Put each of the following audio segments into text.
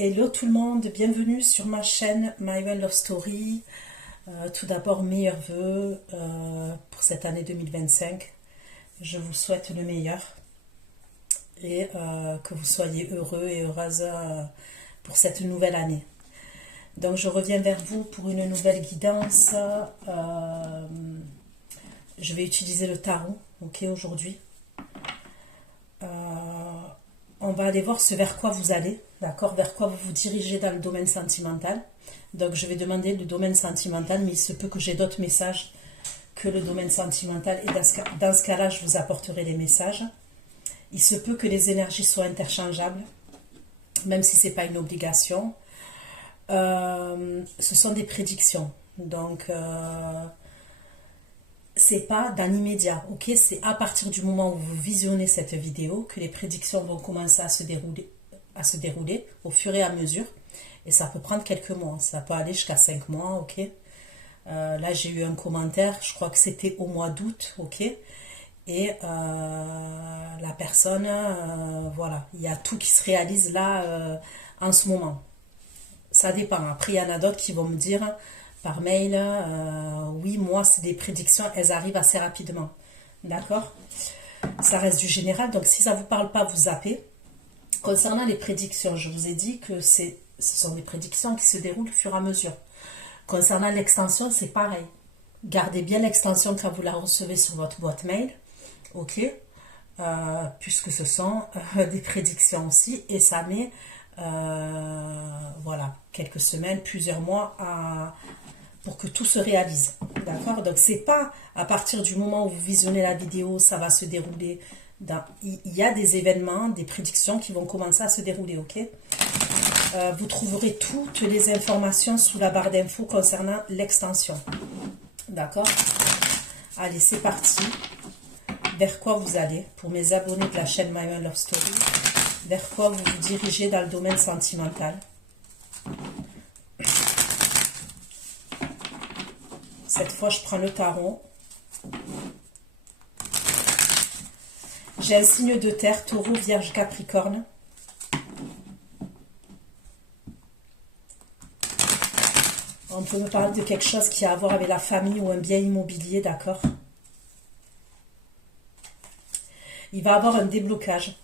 Hello tout le monde, bienvenue sur ma chaîne My Well Love Story. Tout d'abord, meilleurs vœux pour cette année 2025. Je vous souhaite le meilleur et que vous soyez heureux et heureuses pour cette nouvelle année. Donc je reviens vers vous pour une nouvelle guidance. Je vais utiliser le tarot, ok, aujourd'hui. On va aller voir ce vers quoi vous allez, d'accord, vers quoi vous vous dirigez dans le domaine sentimental. Donc je vais demander le domaine sentimental, mais il se peut que j'ai d'autres messages que le domaine sentimental, et dans ce cas-là, je vous apporterai les messages. Il se peut que les énergies soient interchangeables, même si ce n'est pas une obligation. Ce sont des prédictions, donc c'est pas dans l'immédiat, ok? C'est à partir du moment où vous visionnez cette vidéo que les prédictions vont commencer à se dérouler au fur et à mesure, et ça peut prendre quelques mois, ça peut aller jusqu'à 5 mois, ok? Là j'ai eu un commentaire, je crois que c'était au mois d'août, ok? Et la personne, voilà, il y a tout qui se réalise là en ce moment. Ça dépend. Après, il y en a d'autres qui vont me dire par mail, oui, moi, c'est des prédictions, elles arrivent assez rapidement. D'accord? Ça reste du général, donc si ça ne vous parle pas, vous zappez. Concernant les prédictions, je vous ai dit que ce sont des prédictions qui se déroulent au fur et à mesure. Concernant l'extension, c'est pareil. Gardez bien l'extension quand vous la recevez sur votre boîte mail, ok? Puisque ce sont des prédictions aussi, et ça met voilà, quelques semaines, plusieurs mois pour que tout se réalise, d'accord? Donc c'est pas à partir du moment où vous visionnez la vidéo, ça va se dérouler. Il y a des événements, des prédictions qui vont commencer à se dérouler, ok? Vous trouverez toutes les informations sous la barre d'infos concernant l'extension, d'accord? Allez, c'est parti. Vers quoi vous allez? Pour mes abonnés de la chaîne My Well Love Story, vers quoi vous vous dirigez dans le domaine sentimental? Cette fois, je prends le tarot. J'ai un signe de terre, taureau, vierge, capricorne. On peut me parler de quelque chose qui a à voir avec la famille ou un bien immobilier, d'accord? Il va y avoir un déblocage.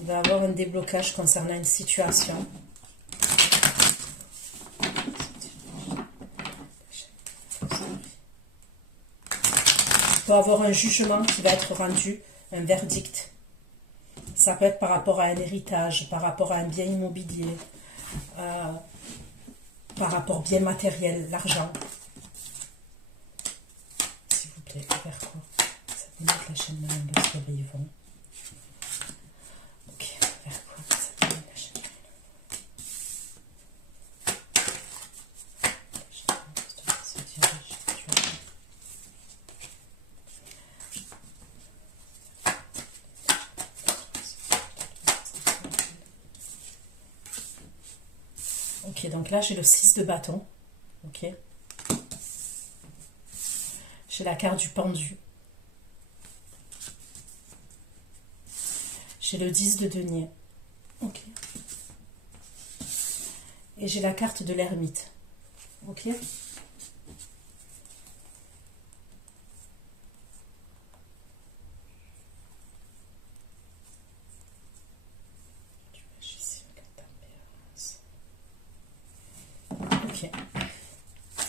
Il va y avoir un déblocage concernant une situation. Il peut y avoir un jugement qui va être rendu, un verdict. Ça peut être par rapport à un héritage, par rapport à un bien immobilier, par rapport au bien matériel, l'argent. S'il vous plaît, vers quoi? Ça peut mettre la chaîne de soleil vont. Ok, vers quoi ça peut mettre la chaîne Ok, donc là j'ai le 6 de bâton, ok. J'ai la carte du pendu. J'ai le 10 de denier, ok. Et j'ai la carte de l'ermite, ok.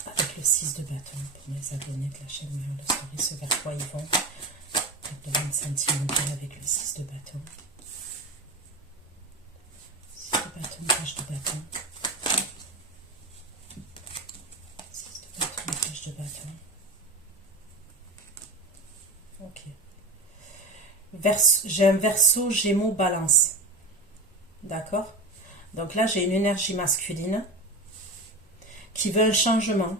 Avec le 6 de bâton pour mes abonnés de la chaîne My Well Love Story, ce vers quoi ils vont. Le domaine sentimental avec le 6 de bâton. 6 de bâton, page de bâton. 6 de bâton, page de bâton. Ok. J'ai un verseau, gémeaux, balance. D'accord? Donc là, j'ai une énergie masculine qui veut un changement.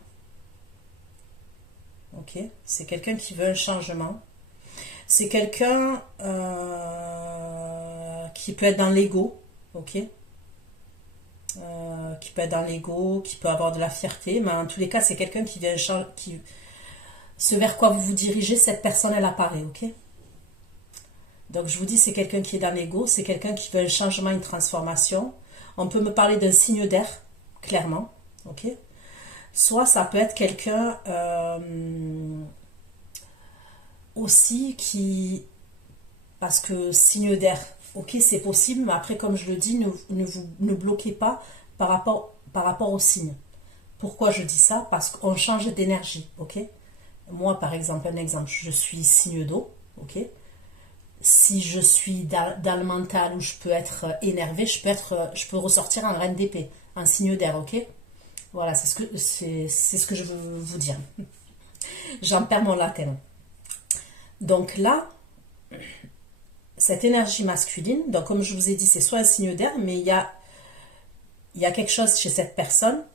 Ok, c'est quelqu'un qui veut un changement. C'est quelqu'un qui peut être dans l'ego. Ok, qui peut être dans l'ego, qui peut avoir de la fierté, mais en tous les cas, c'est quelqu'un qui vient ce vers quoi vous vous dirigez, cette personne, elle apparaît. Ok, Donc je vous dis, c'est quelqu'un qui est dans l'ego, c'est quelqu'un qui veut un changement, une transformation. On peut me parler d'un signe d'air, clairement, ok. Soit ça peut être quelqu'un aussi qui... Parce que signe d'air, ok, c'est possible, mais après, comme je le dis, ne bloquez pas par rapport au signe. Pourquoi je dis ça? Parce qu'on change d'énergie, ok. Moi, par exemple, un exemple, je suis signe d'eau, ok. Si je suis dans le mental où je peux être énervé, je peux ressortir en reine d'épée, un signe d'air, ok. Voilà, c'est ce que je veux vous dire. J'en perds mon latin. Donc là, cette énergie masculine, donc comme je vous ai dit, c'est soit un signe d'air, mais il y a quelque chose chez cette personne.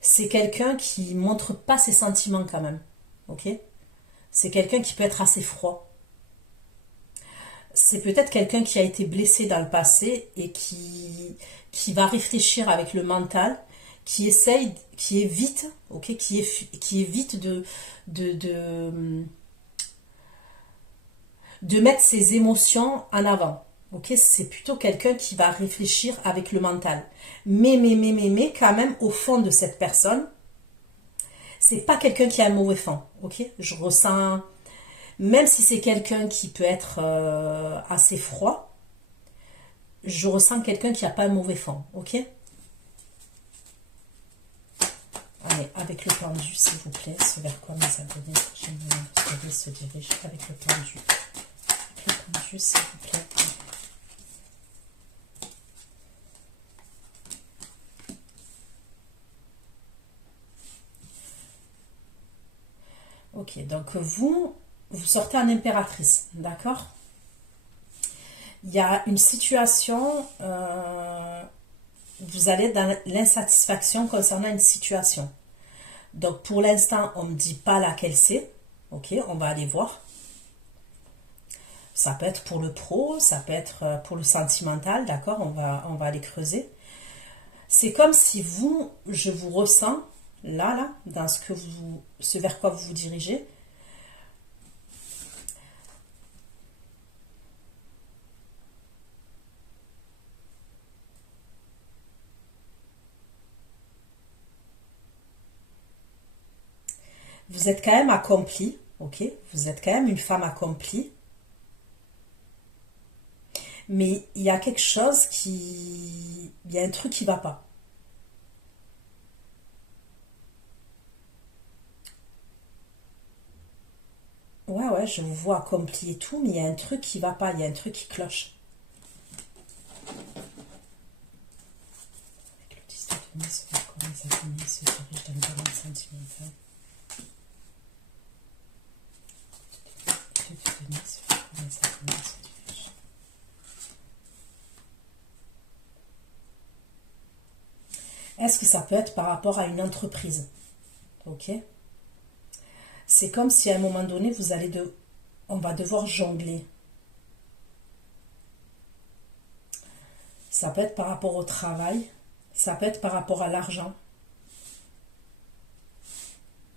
C'est quelqu'un qui montre pas ses sentiments quand même, ok. C'est quelqu'un qui peut être assez froid. C'est peut-être quelqu'un qui a été blessé dans le passé et qui va réfléchir avec le mental, qui évite, ok, qui évite de mettre ses émotions en avant. Ok, c'est plutôt quelqu'un qui va réfléchir avec le mental. Mais, quand même, au fond de cette personne, c'est pas quelqu'un qui a un mauvais fond. Ok, je ressens... Même si c'est quelqu'un qui peut être assez froid, je ressens quelqu'un qui n'a pas un mauvais fond, ok. Allez, avec le pendu, s'il vous plaît, ce vers quoi mes abonnés, j'aimerais se dirige avec le pendu. Avec le pendu, s'il vous plaît. Ok, donc vous sortez en impératrice, d'accord? Il y a une situation, vous allez dans l'insatisfaction concernant une situation. Donc pour l'instant, on ne me dit pas laquelle c'est, ok, on va aller voir. Ça peut être pour le pro, ça peut être pour le sentimental, d'accord, on va aller creuser. C'est comme si je vous ressens, là, dans ce vers quoi vous vous dirigez. Vous êtes quand même accompli, ok? Vous êtes quand même une femme accomplie. Mais il y a quelque chose il y a un truc qui ne va pas. Ouais, je vous vois accompli et tout, mais il y a un truc qui ne va pas, il y a un truc qui cloche. Avec le 10 de Venise, comment ça finit, se dirige dans le domaine sentimental. Est-ce que ça peut être par rapport à une entreprise? Ok. C'est comme si à un moment donné, on va devoir jongler. Ça peut être par rapport au travail, ça peut être par rapport à l'argent.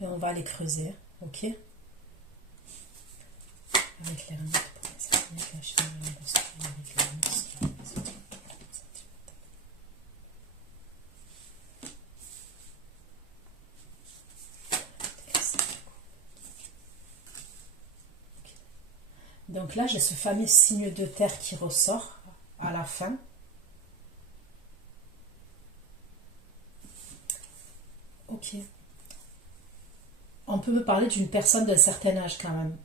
Et on va aller creuser, ok? Avec l'ermite pour les amis, la chaîne de l'industrie, avec le monstre, donc là, j'ai ce fameux signe de terre qui ressort à la fin. Ok. On peut me parler d'une personne d'un certain âge quand même.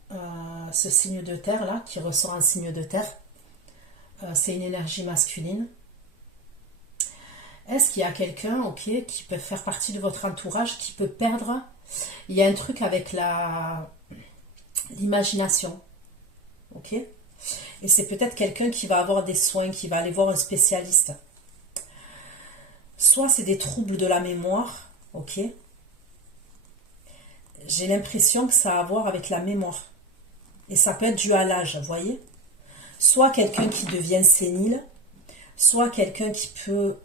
Ce signe de terre là, qui ressort un signe de terre, c'est une énergie masculine. Est-ce qu'il y a quelqu'un, ok, qui peut faire partie de votre entourage, qui peut perdre? Il y a un truc avec l'imagination. Ok, et c'est peut-être quelqu'un qui va avoir des soins, qui va aller voir un spécialiste. Soit c'est des troubles de la mémoire, ok. J'ai l'impression que ça a à voir avec la mémoire. Et ça peut être dû à l'âge, vous voyez. Soit quelqu'un qui devient sénile, soit quelqu'un qui peut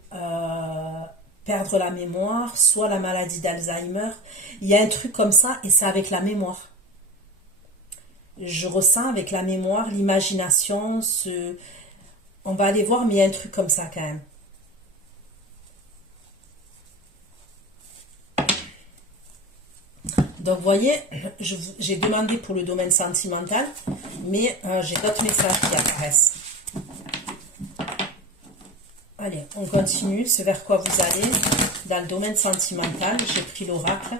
perdre la mémoire, soit la maladie d'Alzheimer. Il y a un truc comme ça et c'est avec la mémoire. je ressens avec la mémoire, l'imagination, on va aller voir, mais il y a un truc comme ça quand même. Donc, vous voyez, j'ai demandé pour le domaine sentimental, mais j'ai d'autres messages qui apparaissent. Allez, on continue. C'est vers quoi vous allez dans le domaine sentimental. J'ai pris l'oracle.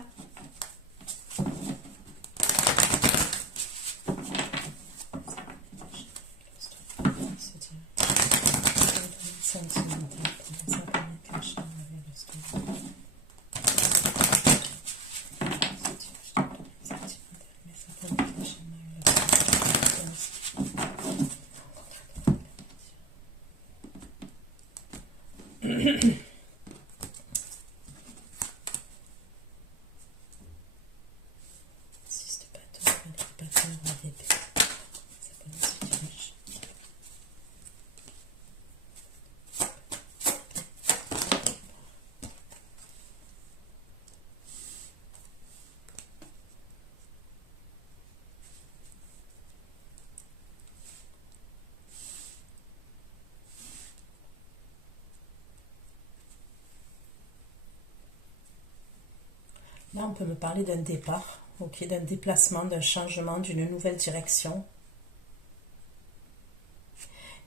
Là, on peut me parler d'un départ, ok, d'un déplacement, d'un changement, d'une nouvelle direction.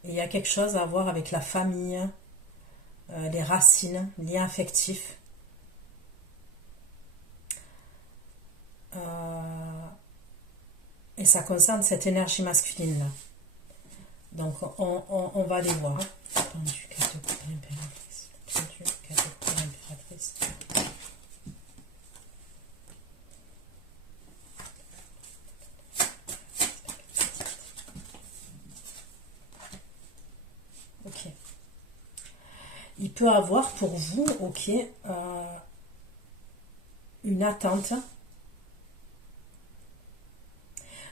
Et il y a quelque chose à voir avec la famille, les racines, liens affectifs. Et ça concerne cette énergie masculine-là. Donc, on va aller voir. Pendu, carte de coupe impératrice. Pendu, carte de coupe impératrice. Ok. Il peut avoir pour vous, ok, une attente.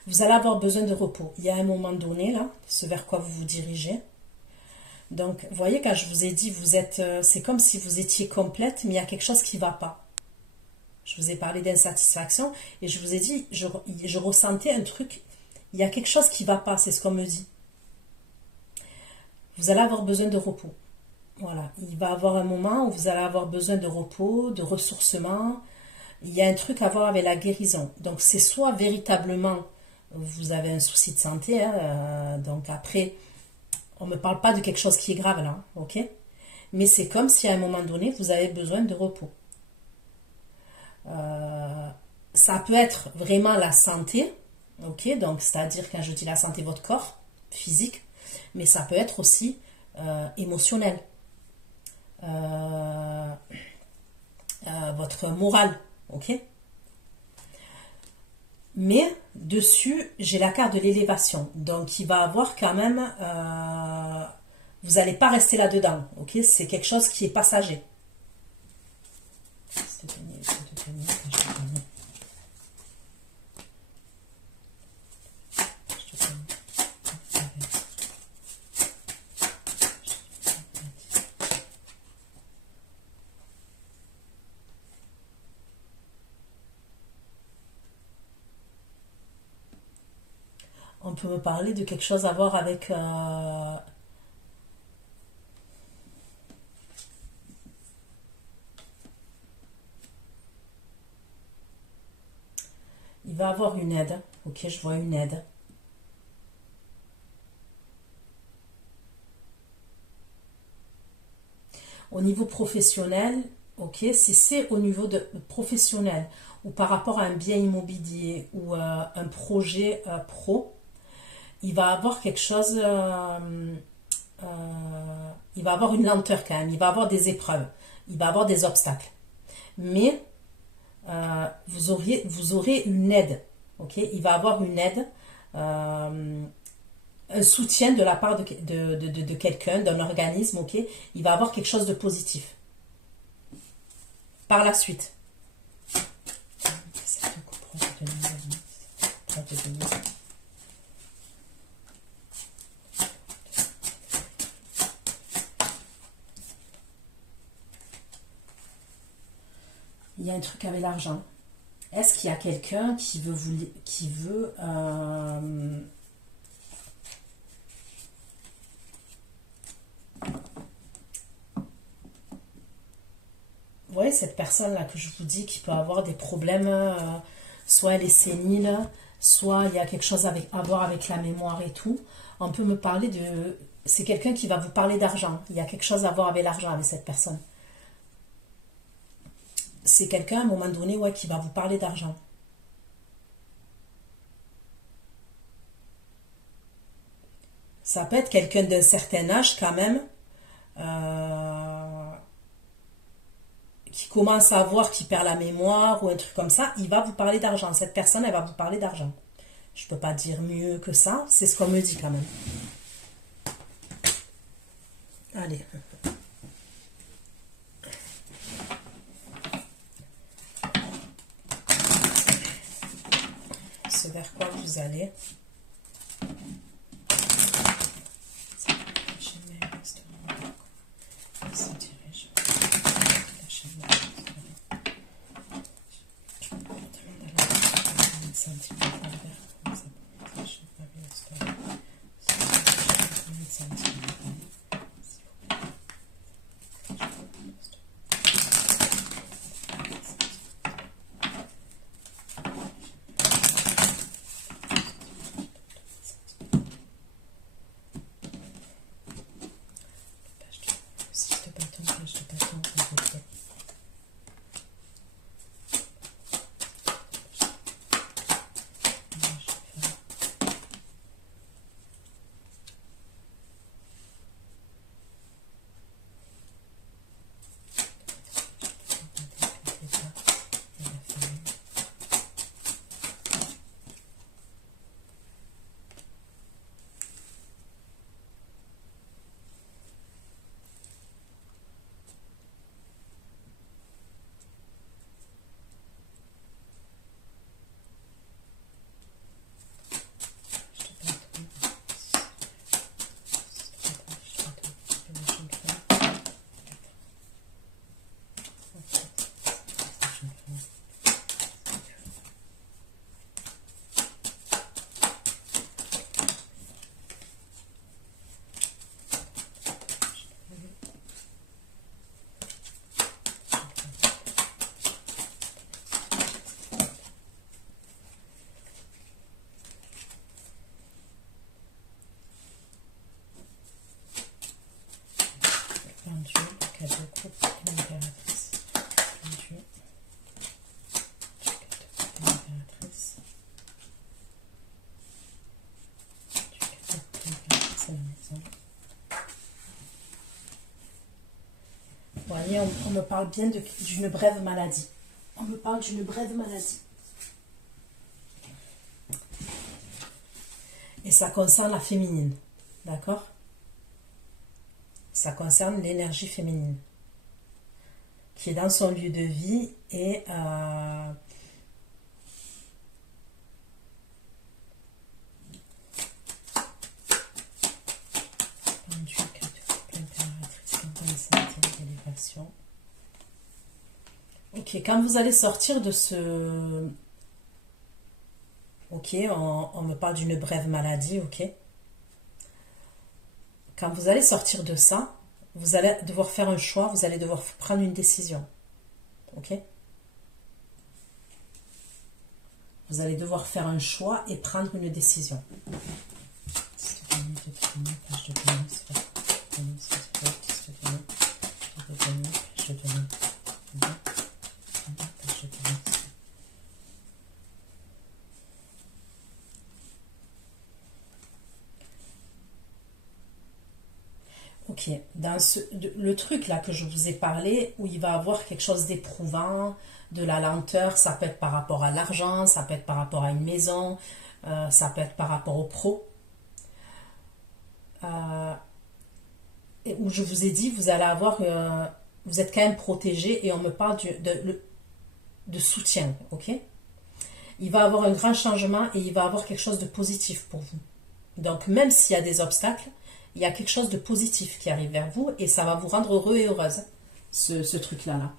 Vous allez avoir besoin de repos. Il y a un moment donné, là, ce vers quoi vous vous dirigez. Donc, vous voyez, quand je vous ai dit, vous êtes, c'est comme si vous étiez complète, mais il y a quelque chose qui ne va pas. Je vous ai parlé d'insatisfaction et je vous ai dit, je ressentais un truc, il y a quelque chose qui ne va pas, c'est ce qu'on me dit. Vous allez avoir besoin de repos. Voilà, il va y avoir un moment où vous allez avoir besoin de repos, de ressourcement. Il y a un truc à voir avec la guérison. Donc, c'est soit véritablement, vous avez un souci de santé, hein, donc après, on ne me parle pas de quelque chose qui est grave là, ok? Mais c'est comme si à un moment donné, vous avez besoin de repos. Ça peut être vraiment la santé, ok? Donc, c'est-à-dire, quand je dis la santé, votre corps physique, mais ça peut être aussi émotionnel. Votre morale, ok? Mais dessus, j'ai la carte de l'élévation. Donc, il va avoir quand même... vous n'allez pas rester là-dedans, ok? C'est quelque chose qui est passager. On peut me parler de quelque chose à voir avec... il va avoir une aide. Ok, je vois une aide. Au niveau professionnel, ok, si c'est au niveau de professionnel ou par rapport à un bien immobilier ou un projet pro, il va avoir quelque chose, il va avoir une lenteur quand même, il va avoir des épreuves, il va avoir des obstacles. Mais vous aurez une aide, ok? Il va avoir une aide, un soutien de la part de quelqu'un, d'un organisme, ok? Il va avoir quelque chose de positif. Par la suite. Il y a un truc avec l'argent. Est-ce qu'il y a quelqu'un qui veut vous voyez cette personne-là que je vous dis qui peut avoir des problèmes, soit elle est sénile, soit il y a quelque chose à voir avec la mémoire et tout. On peut me parler de... C'est quelqu'un qui va vous parler d'argent. Il y a quelque chose à voir avec l'argent avec cette personne. C'est quelqu'un à un moment donné, ouais, qui va vous parler d'argent. Ça peut être quelqu'un d'un certain âge quand même, qui commence à voir qu'il perd la mémoire ou un truc comme ça. Il va vous parler d'argent. Cette personne, elle va vous parler d'argent. Je ne peux pas dire mieux que ça. C'est ce qu'on me dit quand même. Allez. Ce vers quoi vous allez. Vous voyez, on me parle bien d'une brève maladie. On me parle d'une brève maladie. Et ça concerne la féminine. D'accord? Ça concerne l'énergie féminine. Qui est dans son lieu de vie et... Ok, quand vous allez sortir de ce... Ok, on me parle d'une brève maladie, ok. Quand vous allez sortir de ça, vous allez devoir faire un choix, vous allez devoir prendre une décision. Ok? Vous allez devoir faire un choix et prendre une décision. Ok, dans le truc là que je vous ai parlé, où il va avoir quelque chose d'éprouvant, de la lenteur, ça peut être par rapport à l'argent, ça peut être par rapport à une maison, ça peut être par rapport au pro. Et où je vous ai dit, vous allez avoir, vous êtes quand même protégé et on me parle de soutien, ok? Il va avoir un grand changement et il va avoir quelque chose de positif pour vous. Donc même s'il y a des obstacles, il y a quelque chose de positif qui arrive vers vous et ça va vous rendre heureux et heureuse, ce truc-là.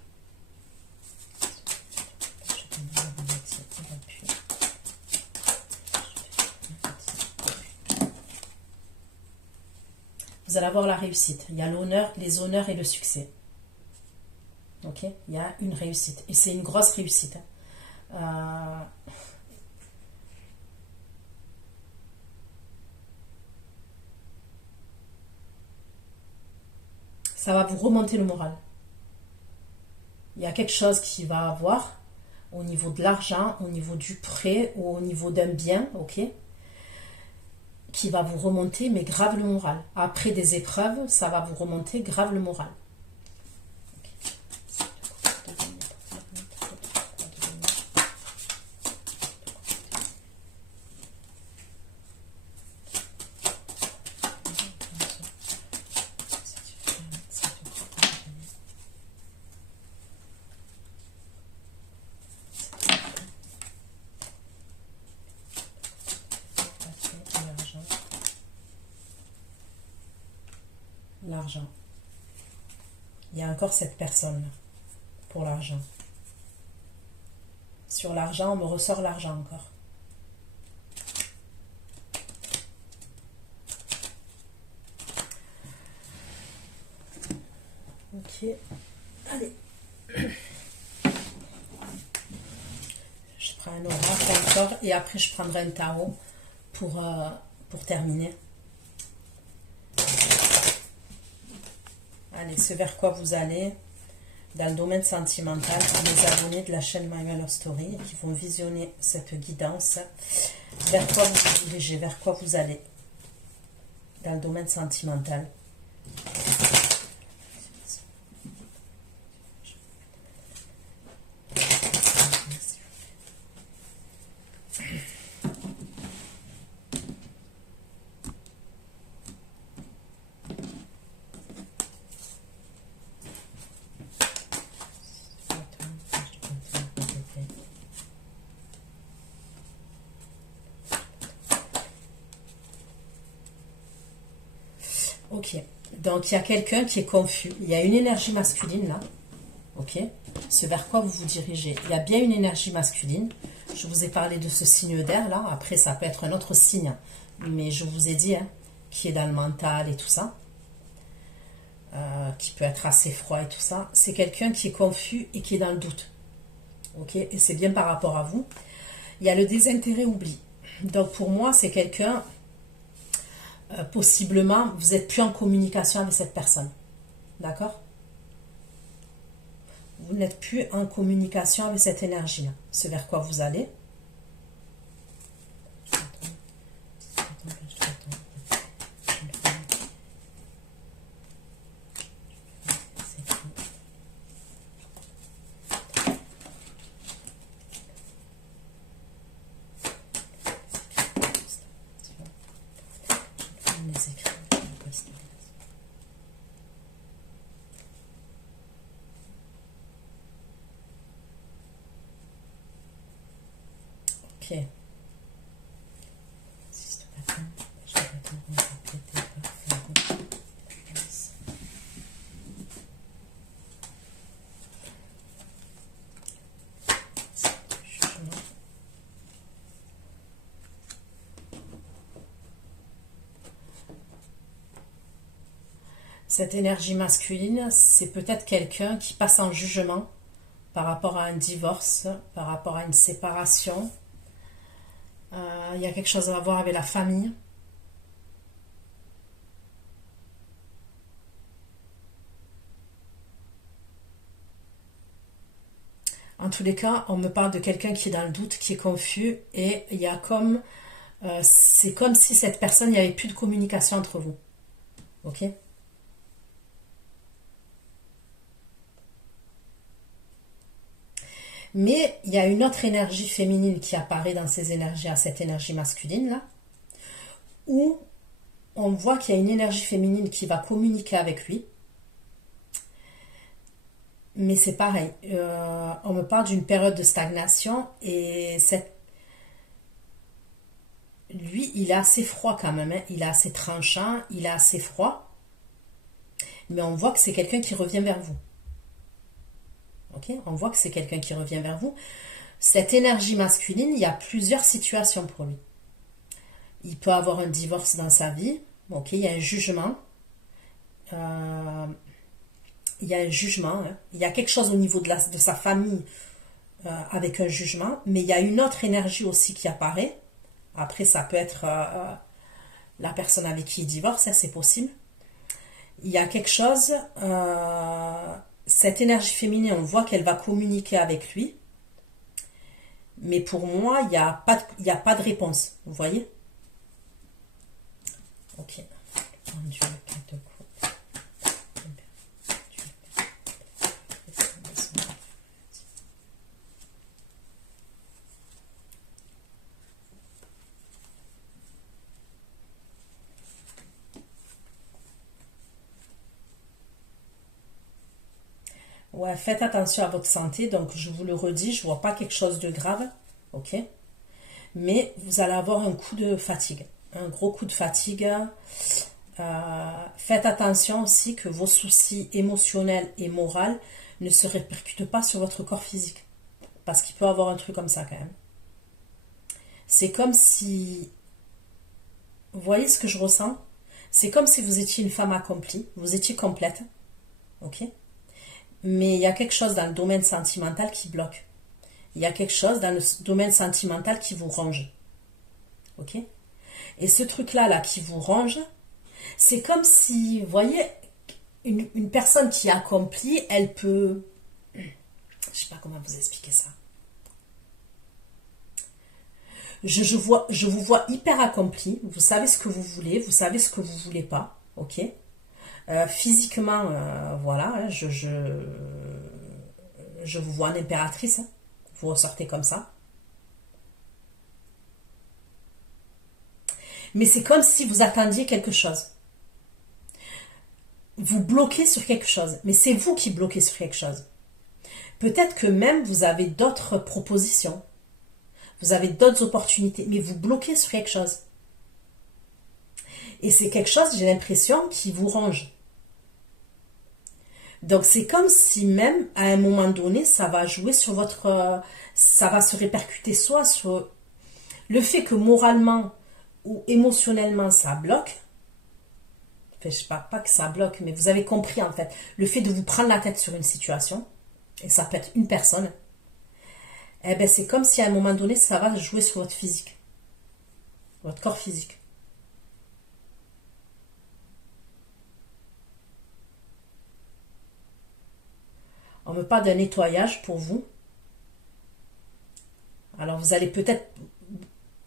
vous allez avoir la réussite. Il y a l'honneur, les honneurs et le succès. Ok? Il y a une réussite. Et c'est une grosse réussite. Ça va vous remonter le moral. Il y a quelque chose qui va avoir au niveau de l'argent, au niveau du prêt, ou au niveau d'un bien, ok, qui va vous remonter, mais grave le moral. Après des épreuves, ça va vous remonter grave le moral. L'argent. Il y a encore cette personne pour l'argent. Sur l'argent, on me ressort l'argent encore. Ok. Allez. Je prends un oracle encore et après je prendrai un tarot pour terminer. Allez, ce vers quoi vous allez dans le domaine sentimental, pour les abonnés de la chaîne My Love Story qui vont visionner cette guidance, vers quoi vous vous dirigez, vers quoi vous allez dans le domaine sentimental. Ok, donc il y a quelqu'un qui est confus, il y a une énergie masculine là, ok, c'est vers quoi vous vous dirigez. Il y a bien une énergie masculine, je vous ai parlé de ce signe d'air là, après ça peut être un autre signe, mais je vous ai dit, hein, qui est dans le mental et tout ça, qui peut être assez froid et tout ça, c'est quelqu'un qui est confus et qui est dans le doute, ok, et c'est bien par rapport à vous. Il y a le désintérêt oubli, donc pour moi c'est quelqu'un... possiblement, vous n'êtes plus en communication avec cette personne. D'accord? Vous n'êtes plus en communication avec cette énergie-là. C'est vers quoi vous allez. Ok. Cette énergie masculine, c'est peut-être quelqu'un qui passe en jugement par rapport à un divorce, par rapport à une séparation. Il y a quelque chose à voir avec la famille. En tous les cas, on me parle de quelqu'un qui est dans le doute, qui est confus, et il y a comme... c'est comme si cette personne, il n'y avait plus de communication entre vous. Ok ? Mais il y a une autre énergie féminine qui apparaît dans ces énergies, à cette énergie masculine là, où on voit qu'il y a une énergie féminine qui va communiquer avec lui. Mais c'est pareil, on me parle d'une période de stagnation et lui, il est assez froid quand même, hein. Il est assez tranchant, il est assez froid. Mais on voit que c'est quelqu'un qui revient vers vous. Okay, on voit que c'est quelqu'un qui revient vers vous. Cette énergie masculine, il y a plusieurs situations pour lui. Il peut avoir un divorce dans sa vie. Ok, il y a un jugement. il y a un jugement, hein. Il y a quelque chose au niveau de sa famille avec un jugement, mais il y a une autre énergie aussi qui apparaît. Après, ça peut être la personne avec qui il divorce, hein, c'est possible. Il y a quelque chose, cette énergie féminine, on voit qu'elle va communiquer avec lui, mais pour moi, il n'y a pas de réponse, vous voyez? Ok. Ouais, faites attention à votre santé. Donc, je vous le redis, je ne vois pas quelque chose de grave. Ok? Mais vous allez avoir un coup de fatigue. Un gros coup de fatigue. Faites attention aussi que vos soucis émotionnels et moraux ne se répercutent pas sur votre corps physique. Parce qu'il peut y avoir un truc comme ça quand même. C'est comme si... Vous voyez ce que je ressens? C'est comme si vous étiez une femme accomplie. Vous étiez complète. Ok? Mais il y a quelque chose dans le domaine sentimental qui bloque. Il y a quelque chose dans le domaine sentimental qui vous ronge. Ok? Et ce truc-là là, qui vous ronge, c'est comme si, vous voyez, une personne qui accomplit, elle peut... Je ne sais pas comment vous expliquer ça. Je vous vois hyper accompli. Vous savez ce que vous voulez, vous savez ce que vous ne voulez pas. Ok? Physiquement, voilà, hein, je vous vois en impératrice, hein, vous ressortez comme ça. Mais c'est comme si vous attendiez quelque chose. Vous bloquez sur quelque chose, mais c'est vous qui bloquez sur quelque chose. Peut-être que même vous avez d'autres propositions, vous avez d'autres opportunités, mais vous bloquez sur quelque chose. Et c'est quelque chose, j'ai l'impression, qui vous ronge. Donc c'est comme si même à un moment donné, ça va jouer sur votre... ça va se répercuter soit sur le fait que moralement ou émotionnellement ça bloque. Enfin, je ne sais pas que ça bloque, mais vous avez compris en fait. Le fait de vous prendre la tête sur une situation, et ça peut être une personne, eh ben c'est comme si à un moment donné, ça va jouer sur votre physique. Votre corps physique. On me parle d'un nettoyage pour vous. Alors, vous allez peut-être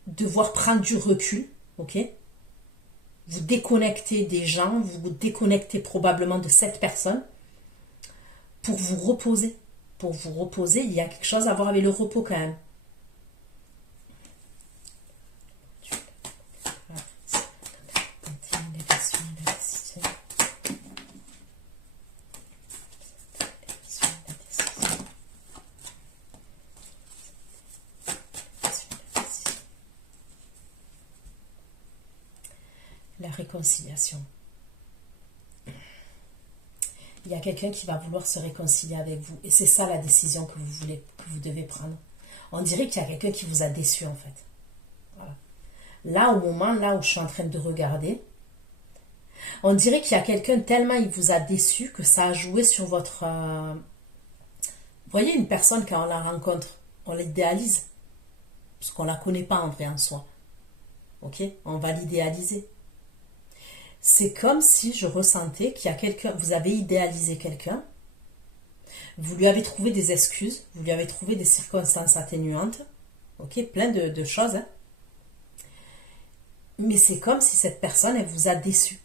devoir prendre du recul, ok? Vous déconnecter des gens, vous déconnecter probablement de cette personne pour vous reposer. Pour vous reposer, il y a quelque chose à voir avec le repos quand même. La réconciliation. Il y a quelqu'un qui va vouloir se réconcilier avec vous. Et c'est ça la décision que vous devez prendre. On dirait qu'il y a quelqu'un qui vous a déçu en fait. Voilà. Là, au moment, là où je suis en train de regarder, on dirait qu'il y a quelqu'un tellement il vous a déçu que ça a joué sur votre... Vous voyez une personne quand on la rencontre, on l'idéalise. Parce qu'on ne la connaît pas en vrai en soi. Ok? On va l'idéaliser. C'est comme si je ressentais qu'il y a quelqu'un, vous avez idéalisé quelqu'un, vous lui avez trouvé des excuses, vous lui avez trouvé des circonstances atténuantes, ok, plein de choses, hein. Mais c'est comme si cette personne, elle vous a déçu.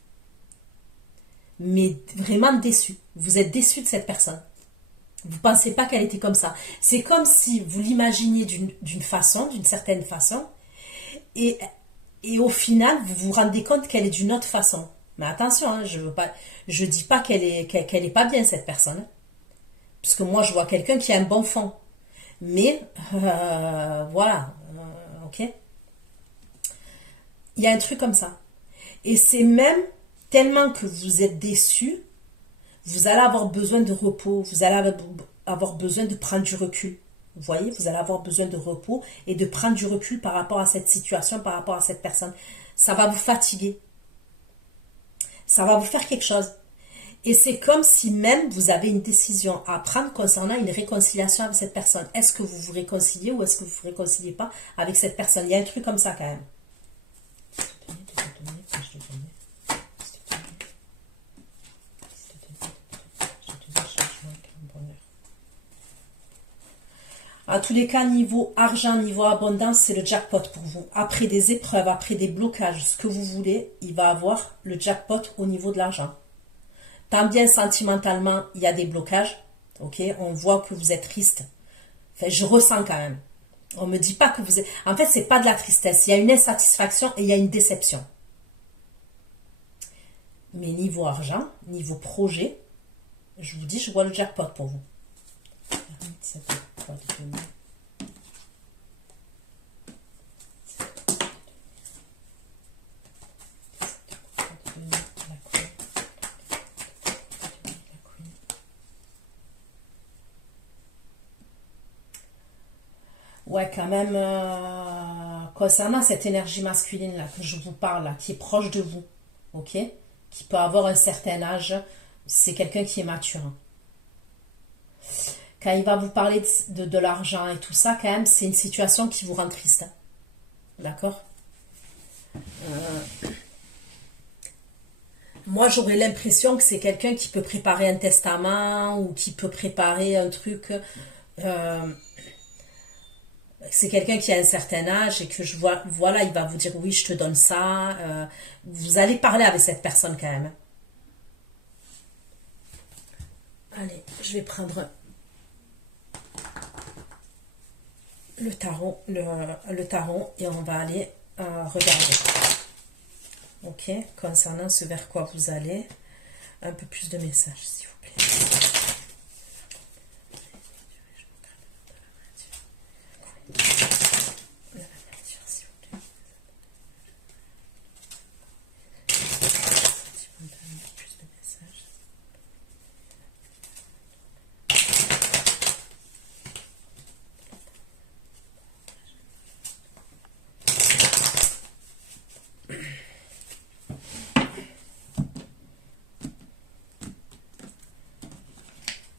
Mais vraiment déçu. Vous êtes déçu de cette personne. Vous ne pensez pas qu'elle était comme ça. C'est comme si vous l'imaginiez d'une façon, d'une certaine façon, et au final, vous vous rendez compte qu'elle est d'une autre façon. Mais attention, hein, je dis pas qu'elle est pas bien, cette personne. Puisque moi, je vois quelqu'un qui a un bon fond. Mais, voilà, ok. Il y a un truc comme ça. Et c'est même tellement que vous êtes déçu, vous allez avoir besoin de repos, vous allez avoir besoin de prendre du recul. Vous voyez, vous allez avoir besoin de repos et de prendre du recul par rapport à cette situation, par rapport à cette personne. Ça va vous fatiguer. Ça va vous faire quelque chose. Et c'est comme si même vous avez une décision à prendre concernant une réconciliation avec cette personne. Est-ce que vous vous réconciliez ou est-ce que vous ne vous réconciliez pas avec cette personne? Il y a un truc comme ça quand même. En tous les cas, niveau argent, niveau abondance, c'est le jackpot pour vous. Après des épreuves, après des blocages, ce que vous voulez, il va avoir le jackpot au niveau de l'argent. Tant bien sentimentalement, il y a des blocages. Ok, on voit que vous êtes triste. Enfin, je ressens quand même. On me dit pas que vous êtes... En fait, c'est pas de la tristesse. Il y a une insatisfaction et il y a une déception. Mais niveau argent, niveau projet, je vous dis, je vois le jackpot pour vous. Ouais, quand même, concernant cette énergie masculine là que je vous parle, là, qui est proche de vous, ok, qui peut avoir un certain âge, c'est quelqu'un qui est mature. Quand il va vous parler de l'argent et tout ça, quand même, c'est une situation qui vous rend triste. D'accord? Moi, j'aurais l'impression que c'est quelqu'un qui peut préparer un testament ou qui peut préparer un truc. C'est quelqu'un qui a un certain âge et que je vois, voilà, il va vous dire oui, je te donne ça. Vous allez parler avec cette personne quand même. Allez, je vais prendre le tarot et on va aller regarder. Ok, concernant ce vers quoi vous allez, un peu plus de messages s'il vous plaît.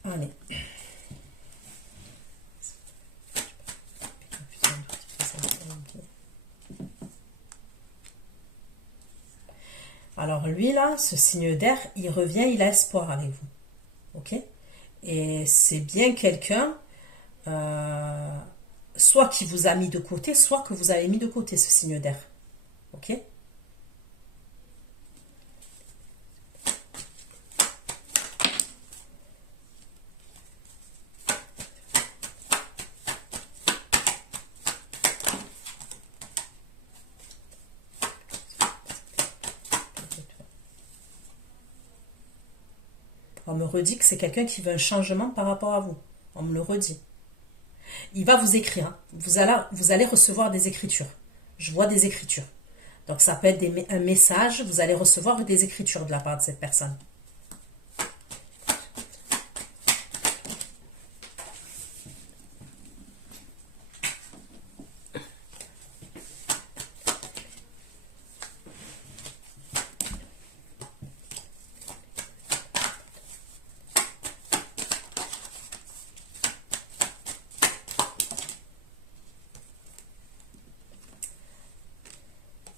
Allez. Alors lui là, ce signe d'air, il revient, il a espoir avec vous. Ok? Et c'est bien quelqu'un, soit qui vous a mis de côté, soit que vous avez mis de côté ce signe d'air. Ok? On me redit que c'est quelqu'un qui veut un changement par rapport à vous. On me le redit. Il va vous écrire. Hein. Vous allez recevoir des écritures. Je vois des écritures. Donc ça peut être un message. Vous allez recevoir des écritures de la part de cette personne.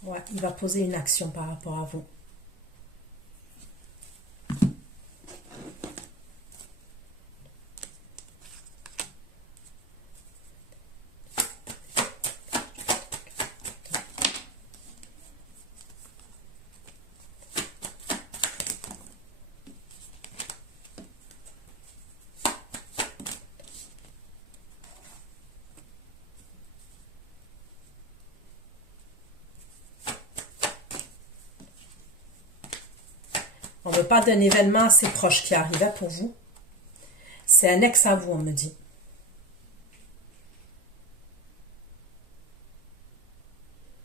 Ouais, il va poser une action par rapport à vous. On ne veut pas d'un événement assez proche qui arrive pour vous. C'est un ex à vous, on me dit.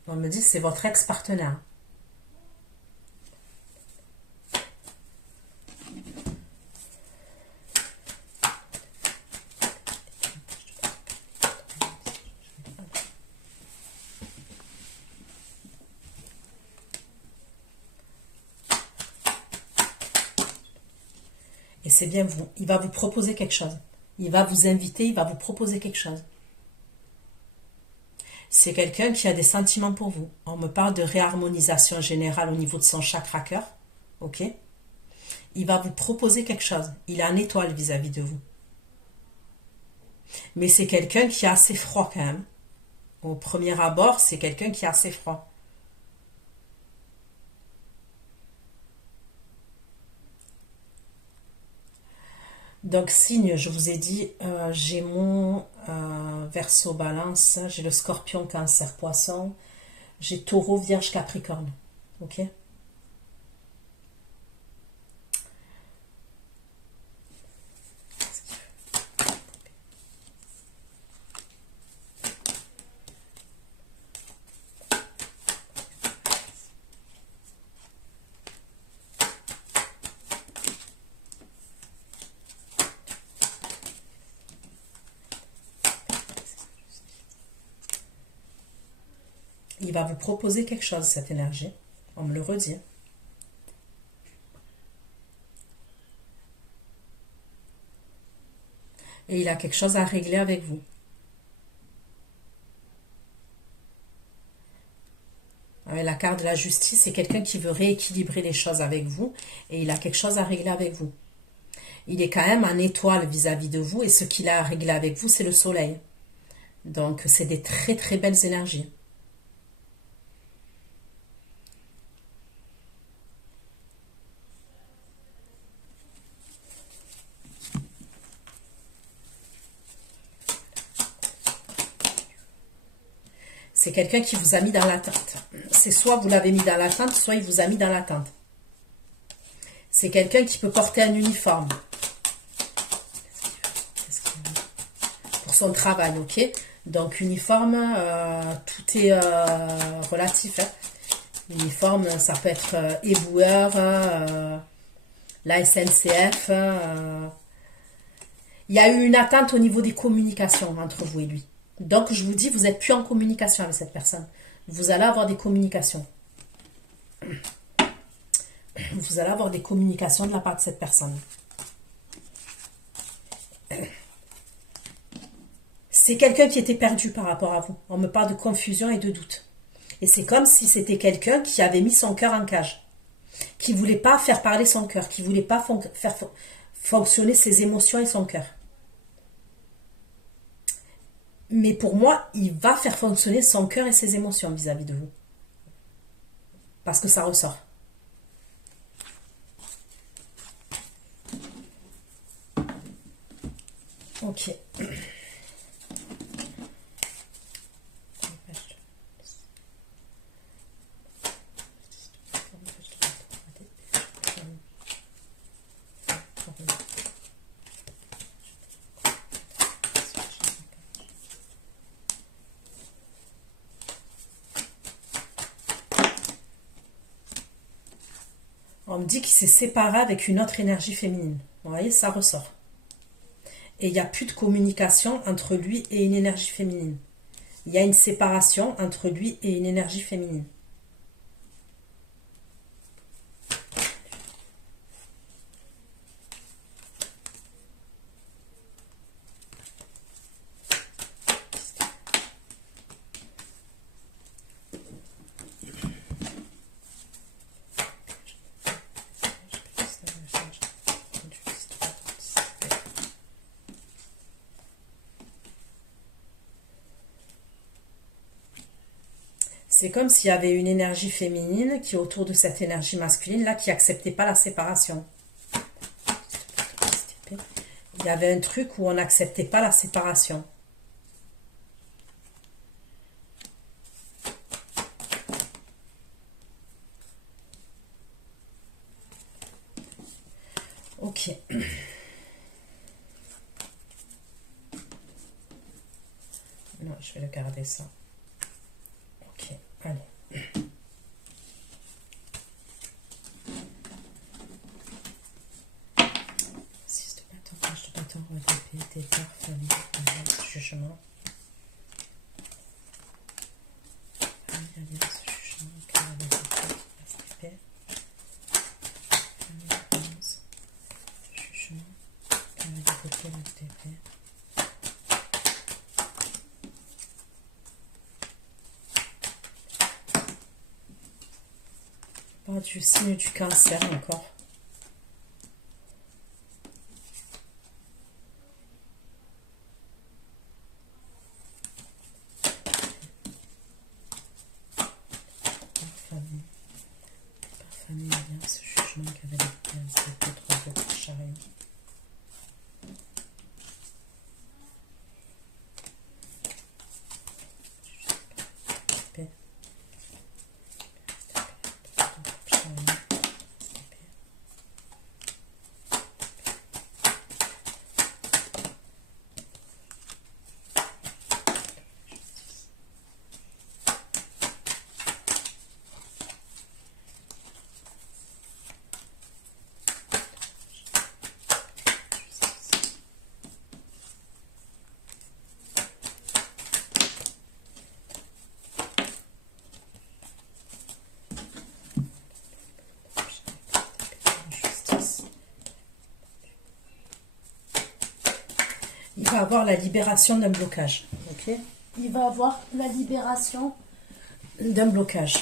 On me dit c'est votre ex-partenaire. Et c'est bien vous. Il va vous proposer quelque chose. Il va vous inviter, il va vous proposer quelque chose. C'est quelqu'un qui a des sentiments pour vous. On me parle de réharmonisation générale au niveau de son chakra cœur. Ok? Il va vous proposer quelque chose. Il a une étoile vis-à-vis de vous. Mais c'est quelqu'un qui est assez froid quand même. Au premier abord, c'est quelqu'un qui est assez froid. Donc, signe, je vous ai dit, Gémeaux, Verseau, Balance, j'ai le Scorpion, Cancer, Poisson, j'ai Taureau, Vierge, Capricorne. Ok? Il va vous proposer quelque chose, cette énergie. On me le redit. Et il a quelque chose à régler avec vous. Avec la carte de la justice, c'est quelqu'un qui veut rééquilibrer les choses avec vous. Et il a quelque chose à régler avec vous. Il est quand même en étoile vis-à-vis de vous. Et ce qu'il a à régler avec vous, c'est le soleil. Donc, c'est des très très belles énergies. C'est quelqu'un qui vous a mis dans l'attente. C'est soit vous l'avez mis dans l'attente, soit il vous a mis dans l'attente. C'est quelqu'un qui peut porter un uniforme. Pour son travail, ok? Donc, uniforme, tout est relatif. Hein. Uniforme, ça peut être éboueur, la SNCF. Il y a eu une attente au niveau des communications entre vous et lui. Donc, je vous dis, vous n'êtes plus en communication avec cette personne. Vous allez avoir des communications. Vous allez avoir des communications de la part de cette personne. C'est quelqu'un qui était perdu par rapport à vous. On me parle de confusion et de doute. Et c'est comme si c'était quelqu'un qui avait mis son cœur en cage. Qui ne voulait pas faire parler son cœur. Qui ne voulait pas faire fonctionner ses émotions et son cœur. Mais pour moi, il va faire fonctionner son cœur et ses émotions vis-à-vis de vous. Parce que ça ressort. Ok. On me dit qu'il s'est séparé avec une autre énergie féminine. Vous voyez, ça ressort. Et il n'y a plus de communication entre lui et une énergie féminine. Il y a une séparation entre lui et une énergie féminine. C'est comme s'il y avait une énergie féminine qui est autour de cette énergie masculine, là, qui n'acceptait pas la séparation. Il y avait un truc où on n'acceptait pas la séparation. Ok. Non, je vais le garder ça. Ok, allez. Six de bâton, page de bâton, roi d'épée, départ, famille, jugement. Alliance, jugement, carré d'épée, famille, alliance, jugement. Pas du signe du cancer encore. Famille, bien ce jugement qu'avait les 15 et 3 autres chariots. Il va avoir la libération d'un blocage. Ok, il va avoir la libération d'un blocage.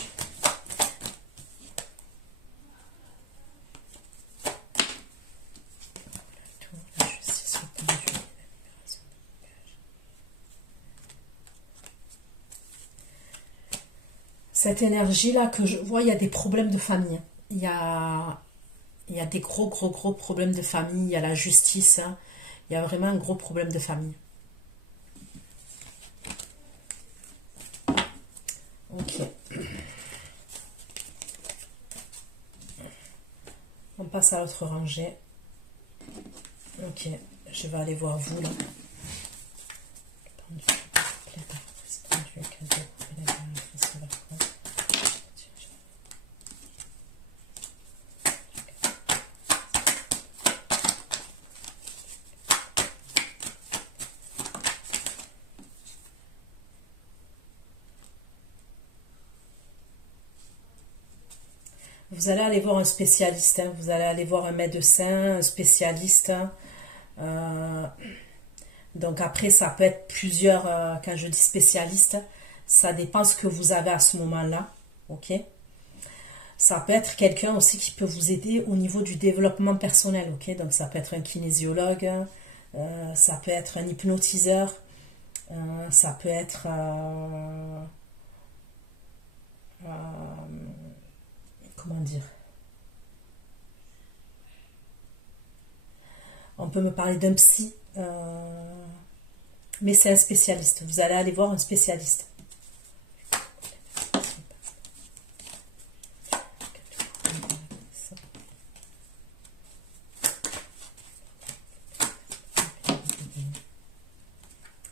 La justice répandue, la libération d'un blocage. Cette énergie-là que je vois, il y a des problèmes de famille. Il y a des gros problèmes de famille. Il y a la justice. Hein. Il y a vraiment un gros problème de famille. Ok. On passe à l'autre rangée. Ok. Je vais aller voir vous là. Vous allez aller voir un spécialiste, hein. Vous allez aller voir un médecin, un spécialiste. Hein. Donc après, ça peut être plusieurs, quand je dis spécialiste, ça dépend ce que vous avez à ce moment-là. Ok. Ça peut être quelqu'un aussi qui peut vous aider au niveau du développement personnel. Ok. Donc ça peut être un kinésiologue, ça peut être un hypnotiseur, ça peut être... comment dire, on peut me parler d'un psy, mais c'est un spécialiste. Vous allez aller voir un spécialiste.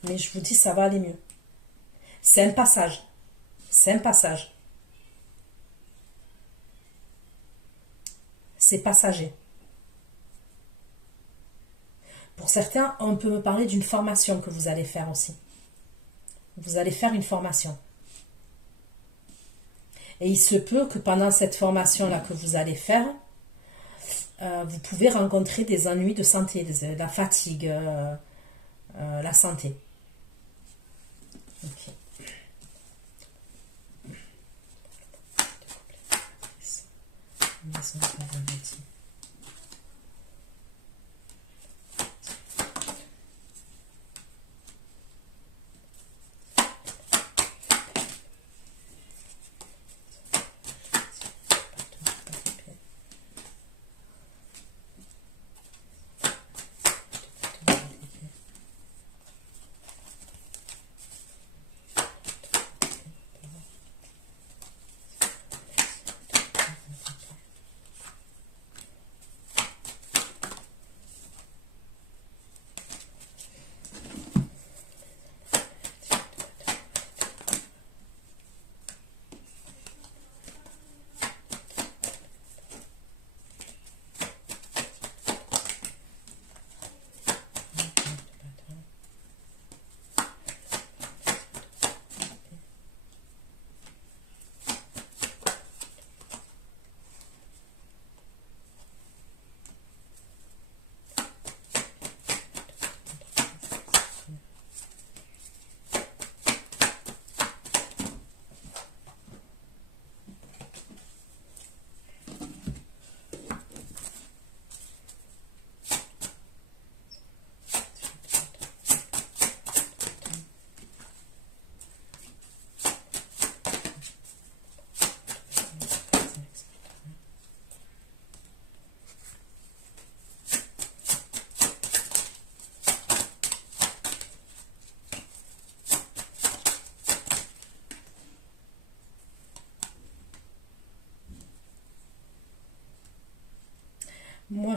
Mais je vous dis, ça va aller mieux. C'est un passage. C'est un passage. C'est passager. Pour certains, on peut me parler d'une formation que vous allez faire aussi. Vous allez faire une formation. Et il se peut que pendant cette formation-là que vous allez faire, vous pouvez rencontrer des ennuis de santé, la fatigue, la santé. Ok.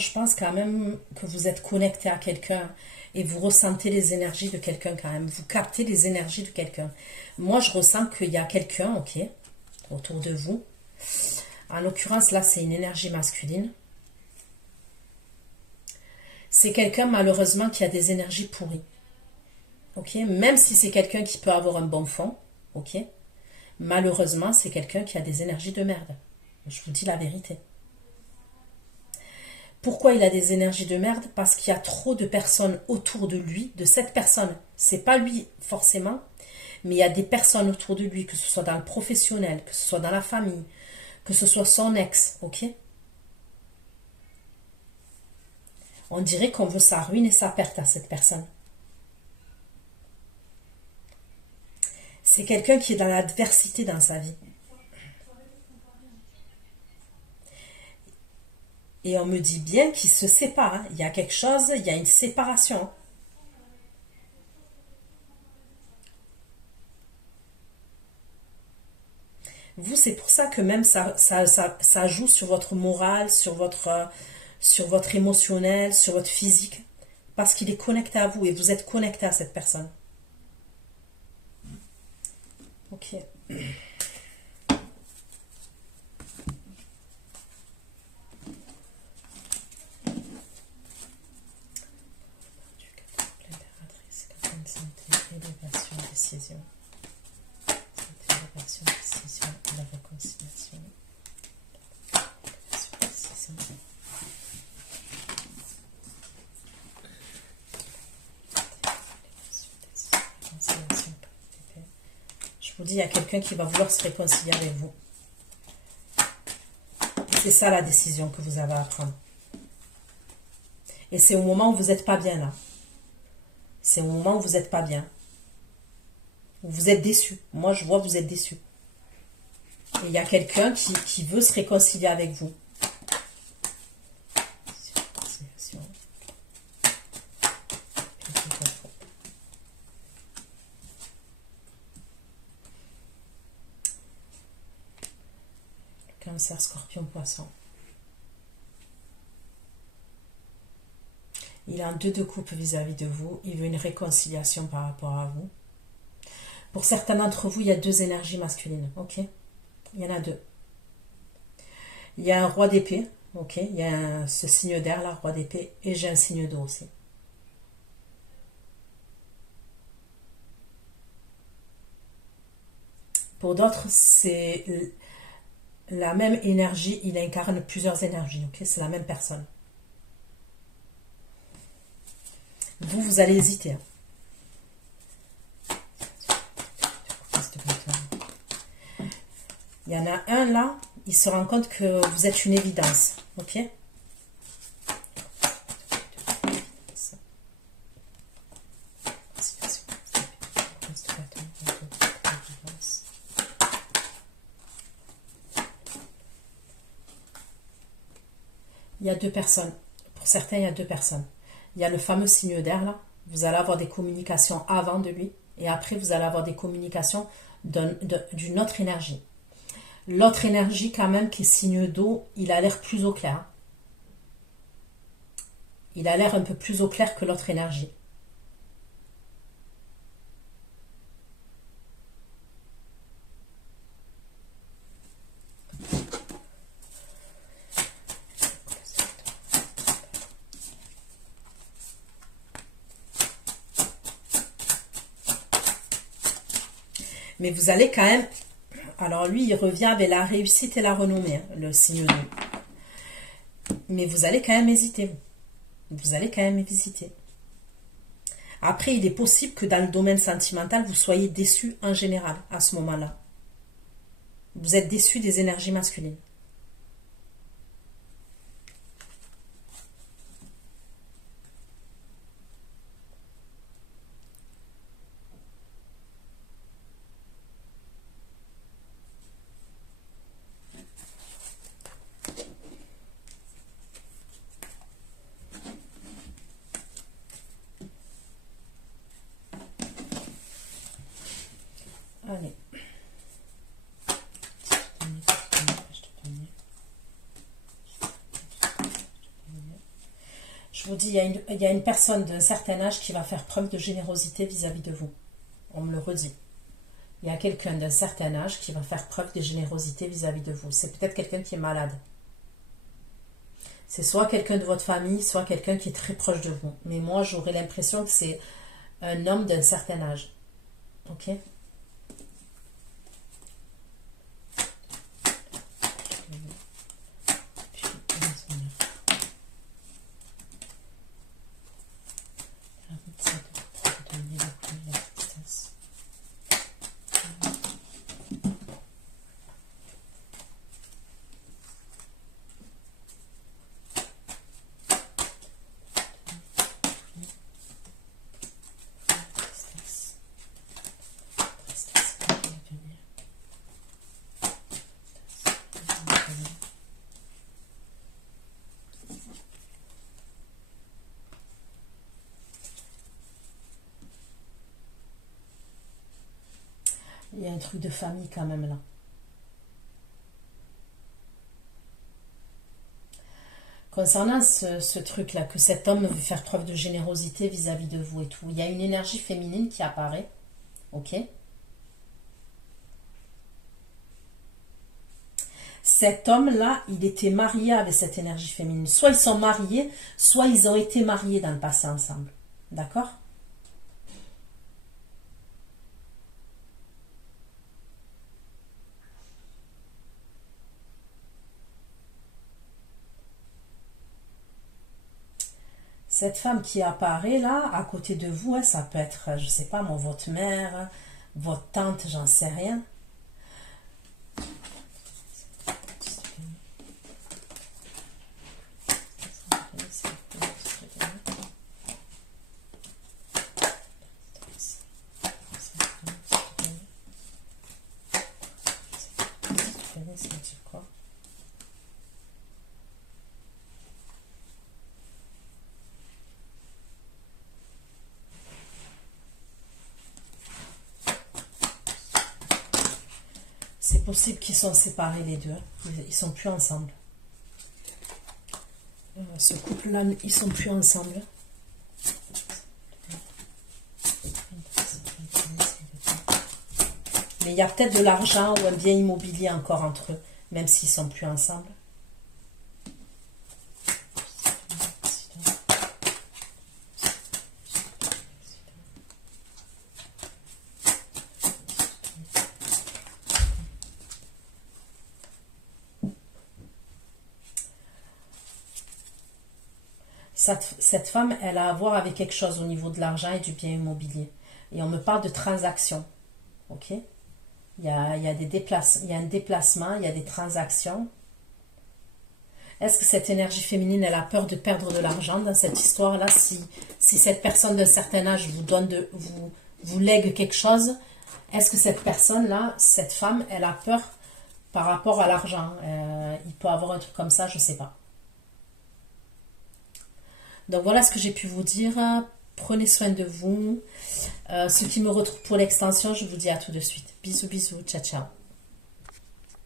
je pense quand même que vous êtes connecté à quelqu'un et vous ressentez les énergies de quelqu'un quand même. Vous captez les énergies de quelqu'un. Moi, je ressens qu'il y a quelqu'un, ok, autour de vous. En l'occurrence, là, c'est une énergie masculine. C'est quelqu'un, malheureusement, qui a des énergies pourries. Ok, même si c'est quelqu'un qui peut avoir un bon fond, ok, malheureusement, c'est quelqu'un qui a des énergies de merde. Je vous dis la vérité. Pourquoi il a des énergies de merde? Parce qu'il y a trop de personnes autour de lui, de cette personne. C'est pas lui forcément, mais il y a des personnes autour de lui, que ce soit dans le professionnel, que ce soit dans la famille, que ce soit son ex, ok? On dirait qu'on veut sa ruine et sa perte à cette personne. C'est quelqu'un qui est dans l'adversité dans sa vie. Et on me dit bien qu'il se sépare. Hein. Il y a quelque chose, il y a une séparation. Vous, c'est pour ça que même ça joue sur votre morale, sur votre émotionnel, sur votre physique. Parce qu'il est connecté à vous et vous êtes connecté à cette personne. Ok. Décision. Décision et la réconciliation. Je vous dis, il y a quelqu'un qui va vouloir se réconcilier avec vous. C'est ça la décision que vous avez à prendre. Et c'est au moment où vous n'êtes pas bien là. C'est au moment où vous n'êtes pas bien. Où vous êtes déçu. Moi, je vois que vous êtes déçu. Et il y a quelqu'un qui veut se réconcilier avec vous. Cancer, Scorpion, Poisson. Il a un 2 de coupe vis-à-vis de vous. Il veut une réconciliation par rapport à vous. Pour certains d'entre vous, il y a 2 énergies masculines. Ok? Il y en a 2. Il y a un roi d'épée. Ok? Il y a ce signe d'air là, roi d'épée. Et j'ai un signe d'eau aussi. Pour d'autres, c'est la même énergie. Il incarne plusieurs énergies. Ok? C'est la même personne. Vous allez hésiter. Il y en a un là, il se rend compte que vous êtes une évidence. Ok? Il y a 2 personnes. Pour certains, il y a 2 personnes. Il y a le fameux signe d'air là. Vous allez avoir des communications avant de lui. Et après, vous allez avoir des communications d'une autre énergie. L'autre énergie, quand même, qui est signe d'eau, il a l'air plus au clair. Il a l'air un peu plus au clair que l'autre énergie. Mais vous allez quand même... Alors lui, il revient avec la réussite et la renommée, hein, le signe d'eau. Mais vous allez quand même hésiter. Vous allez quand même hésiter. Après, il est possible que dans le domaine sentimental, vous soyez déçu en général à ce moment-là. Vous êtes déçu des énergies masculines. Allez. Je vous dis, il y a une personne d'un certain âge qui va faire preuve de générosité vis-à-vis de vous. On me le redit. Il y a quelqu'un d'un certain âge qui va faire preuve de générosité vis-à-vis de vous. C'est peut-être quelqu'un qui est malade. C'est soit quelqu'un de votre famille, soit quelqu'un qui est très proche de vous. Mais moi, j'aurais l'impression que c'est un homme d'un certain âge. Ok? Il y a un truc de famille quand même là. Concernant ce truc-là, que cet homme veut faire preuve de générosité vis-à-vis de vous et tout, il y a une énergie féminine qui apparaît. Ok? Cet homme-là, il était marié avec cette énergie féminine. Soit ils sont mariés, soit ils ont été mariés dans le passé ensemble. D'accord? Cette femme qui apparaît là, à côté de vous, hein, ça peut être, je sais pas moi, votre mère, votre tante, j'en sais rien. C'est possible qu'ils sont séparés les deux. Ils sont plus ensemble. Ce couple-là, ils sont plus ensemble. Mais il y a peut-être de l'argent ou un bien immobilier encore entre eux, même s'ils sont plus ensemble. Cette femme, elle a à voir avec quelque chose au niveau de l'argent et du bien immobilier. Et on me parle de transactions. Ok? Il y a un déplacement, il y a des transactions. Est-ce que cette énergie féminine, elle a peur de perdre de l'argent dans cette histoire-là? Si cette personne d'un certain âge vous lègue quelque chose, est-ce que cette personne-là, cette femme, elle a peur par rapport à l'argent? Il peut avoir un truc comme ça, je ne sais pas. Donc voilà ce que j'ai pu vous dire. Prenez soin de vous. Ceux qui me retrouvent pour l'extension, je vous dis à tout de suite. Bisous, bisous. Ciao, ciao.